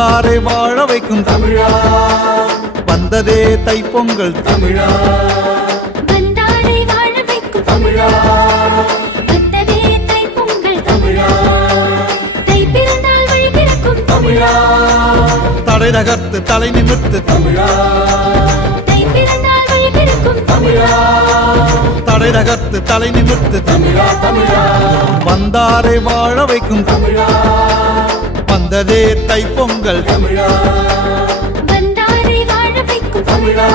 வந்தாரை வாழ வைக்கும் தமிழா, வந்ததே தைப்பொங்கல் தமிழா, வந்தாரை வாழ வைக்கும் தமிழா, வந்ததே தைப்பொங்கல் தமிழா, தை பிறந்தால் வழி பிறக்கும் தமிழா, தடை நகர்த்து தலை நிமிர்த்து தமிழா, தை பிறந்தால் வழி பிறக்கும் தமிழா, தடை நகர்த்து தலை நிமிர்த்து தமிழா, தமிழா, வந்தாரை வாழ வைக்கும் தமிழா, வந்ததே தைப்பொங்கல் தமிழா, வந்தாரை வாழ வைக்கும் தமிழா.